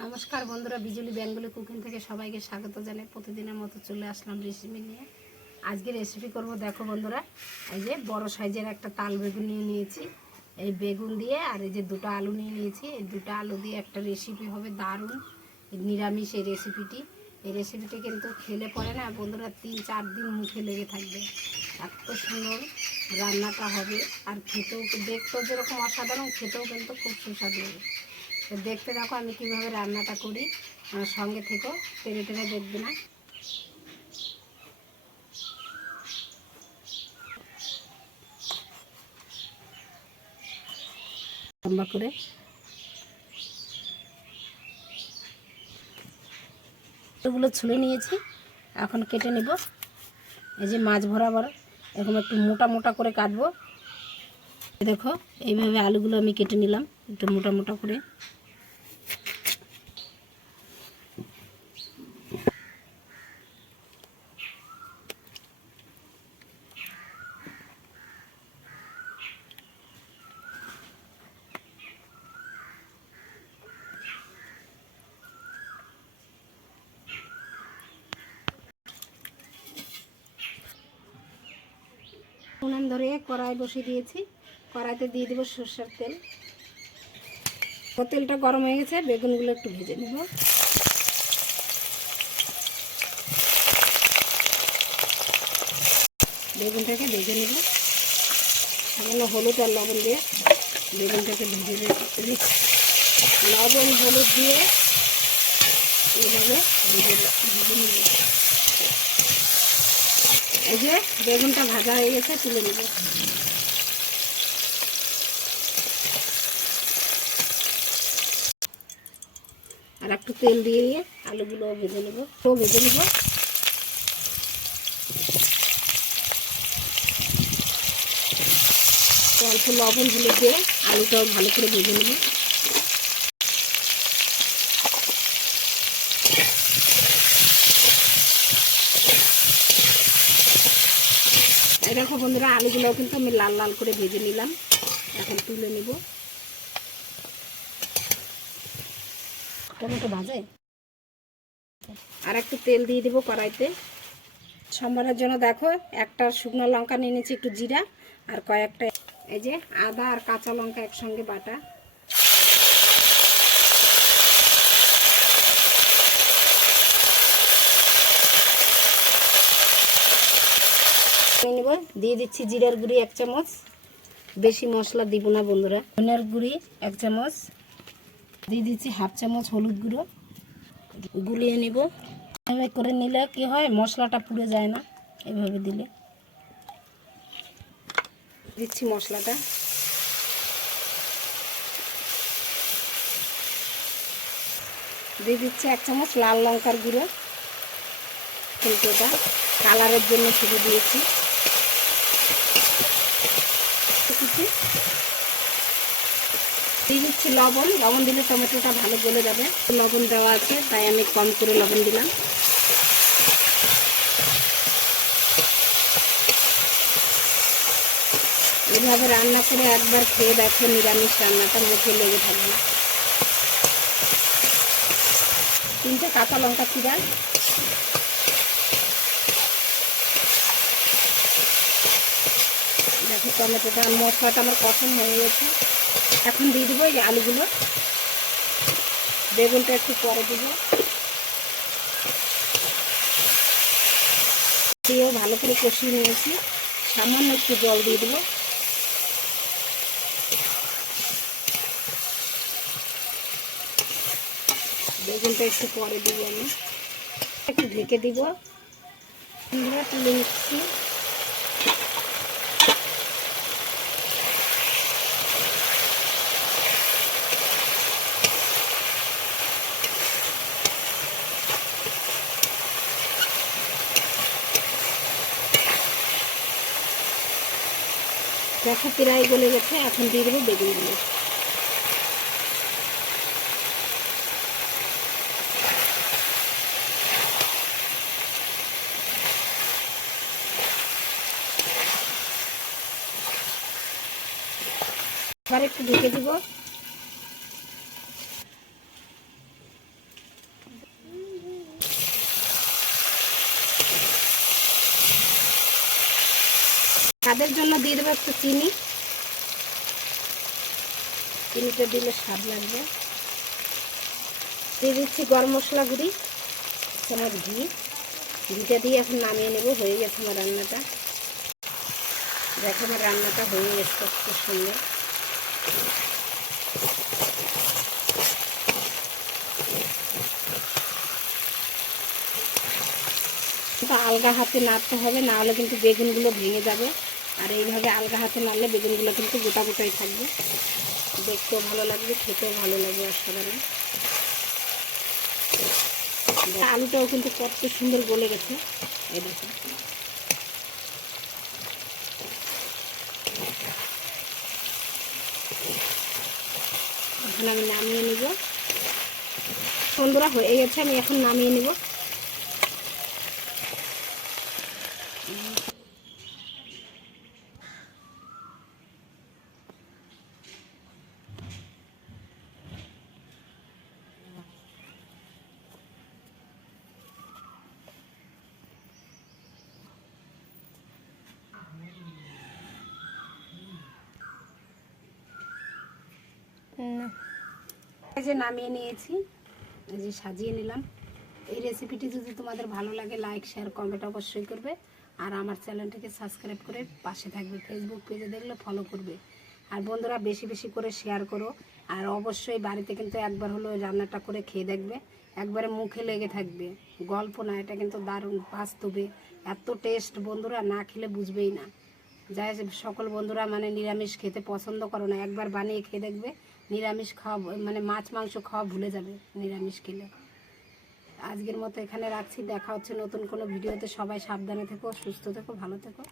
নমস্কার বন্ধুরা, বিজলি Bengali cooking থেকে সবাইকে স্বাগত জানাই। প্রতিদিনের মতো চলে আসলাম রেসিপি নিয়ে। আজকে রেসিপি করব, দেখো বন্ধুরা, এই যে বড় সাইজের একটা তাল বেগুন নিয়ে নিয়েছি। এই বেগুন দিয়ে আর এই যে দুটো আলু নিয়ে নিয়েছি। এই দুটো আলু দিয়ে একটা রেসিপি হবে দারুণ, নিরামিষ এই রেসিপিটি। এই রেসিপিটি কিন্তু খেলে পরে না, বন্ধুরা, তিন চার দিন মুখে লেগে থাকবে। এত সুন্দর রান্নাটা হবে। আর খেতেও দেখতেও যেরকম অসাধারণ, খেতেও কিন্তু খুব সুস্বাদু। হবে তো দেখতে দেখো আমি কীভাবে রান্নাটা করি। আমার সঙ্গে থেকেও টেনে টেনে দেখবে না। লম্বা করে। এগুলো ছুলে নিয়েছি। এখন কেটে নেব। এই যে মাছ বরাবর এরকম একটু মোটা মোটা করে কাটবো। দেখো, এইভাবে আলুগুলো আমি কেটে নিলাম, একটু মোটা মোটা করে। ধরে কড়াই বসিয়ে দিয়েছি। কড়াইতে দিয়ে দেবো সর্ষের তেল। তেলটা গরম হয়ে গেছে, বেগুনগুলো একটু ভেজে নেব। বেগুনটাকে ভেজে নেব। সামান্য হলুদ আর লবণ দিয়ে বেগুনটাকে ভেজে লবণ, হলুদ দিয়ে এইভাবে ভেজে ভেজে নেব। এই যে বেগুনটা ভাজা হয়ে গেছে, তুলে নেব। আর একটু তেল দিয়ে দিয়ে আলুগুলো ভেজে নেব। তো ভেজে নেব। অল্প লবণ হলে দিয়ে আলুটাও ভালো করে ভেজে নেব। দেখো বন্ধুরা, আলুগুলোও কিন্তু আমি লাল লাল করে ভেজে নিলাম। এখন তুলে নেব। টমেটো ভাজে? আর একটু তেল দিয়ে দেবো কড়াইতে। সম্বারের জন্য দেখো, একটা শুকনো লঙ্কা নিয়ে নিয়েছি, একটু জিরা, আর কয়েকটা এই যে আদা আর কাঁচা লঙ্কা একসঙ্গে বাটা। নিয়ে নেব। দিয়ে দিচ্ছি জিরার গুঁড়ি এক চামচ। বেশি মশলা দিব না বন্ধুরা। ধনের গুঁড়ি এক চামচ। দিয়ে দিচ্ছি হাফ চামচ হলুদ গুঁড়ো। গুলিয়ে নিব। এভাবে করে নিলে কি হয়, মশলাটা পুড়ে যায় না। এভাবে দিলে। দিচ্ছি মশলাটা। দিয়ে দিচ্ছি এক চামচ লাল লঙ্কার গুঁড়ো। ফুলকোটা কালারের জন্য শুধু দিয়েছি কিছু দিয়ে দিচ্ছি লবণ। লবণ দিলে টমেটোটা ভালো গলে যাবে। লবণ দেওয়া আছে, তাই আমি কম করে লবণ দিলাম। এভাবে রান্না করে একবার খেয়ে দেখো, নিরামিষ রান্নাটা মুখে লেগে থাকবে। তিনটে কাঁচা লঙ্কা চিরা। দেখো টমেটোটা, মশলাটা আমার পছন্দ হয়ে গেছে। এখন দিয়ে দেবো এই আলুগুলো। বেগুনটা একটু পরে দেবো। দিয়েও ভালো করে কষিয়ে নিয়েছি। সামান্য একটু জল দিয়ে দেবো। বেগুনটা একটু পরে দিব আমি। একটু ঢেকে দিব। তুলে দেখো প্রায় গলে গেছে এখন দিয়ে দেবো বেগুনগুলো আবার একটু ঢেকে দিব। তাদের জন্য দিয়ে দেবো একটু চিনি। চিনিটা দিলে স্বাদ লাগবে। দিয়ে দিচ্ছি গরম মশলা গুঁড়ি চামচ ঘি। ঘিটা দিয়ে এখন নামিয়ে নেব, হয়ে গেছে আমার রান্নাটা। দেখো আমার রান্নাটা হয়ে গেছে খুব সুন্দর। আলগা হাতে নাড়তে হবে, না হলে কিন্তু বেগুনগুলো ভেঙে যাবে। আর এইভাবে আলগা হাতে নাড়লে বেগুনগুলো কিন্তু গোটা গোটাই থাকবে। দেখতেও ভালো লাগবে, খেতেও ভালো লাগবে অসাধারণ। আলুটাও কিন্তু কত সুন্দর গলে গেছে। এই দেখো। এখন আমি নামিয়ে নিব। বন্ধুরা, হয়ে গেছে, আমি এখন নামিয়ে নিব। এই যে নামিয়ে নিয়েছি, এই যে সাজিয়ে নিলাম। এই রেসিপিটি যদি তোমাদের ভালো লাগে লাইক শেয়ার কমেন্ট অবশ্যই করবে। আর আমার চ্যানেলটাকে সাবস্ক্রাইব করে পাশে থাকবে। ফেসবুক পেজে দেখলে ফলো করবে। আর বন্ধুরা, বেশি বেশি করে শেয়ার করো। আর অবশ্যই বাড়িতে কিন্তু একবার হলো রান্নাটা করে খেয়ে দেখবে। একবারে মুখে লেগে থাকবে। গল্প না, এটা কিন্তু দারুণ বাস্তবে। এত টেস্ট বন্ধুরা, না খেলে বুঝবেই না। যাই সকল বন্ধুরা মানে নিরামিষ খেতে পছন্দ করো না। একবার বানিয়ে খেয়ে দেখবে। নিরামিষ খাওয়া মানে মাছ, মাংস খাওয়া ভুলে যাবে নিরামিষ খেলে। আজকের মতো এখানে রাখছি। দেখা হচ্ছে নতুন কোনো ভিডিওতে। সবাই সাবধানে থেকো, সুস্থ থেকো, ভালো থেকো।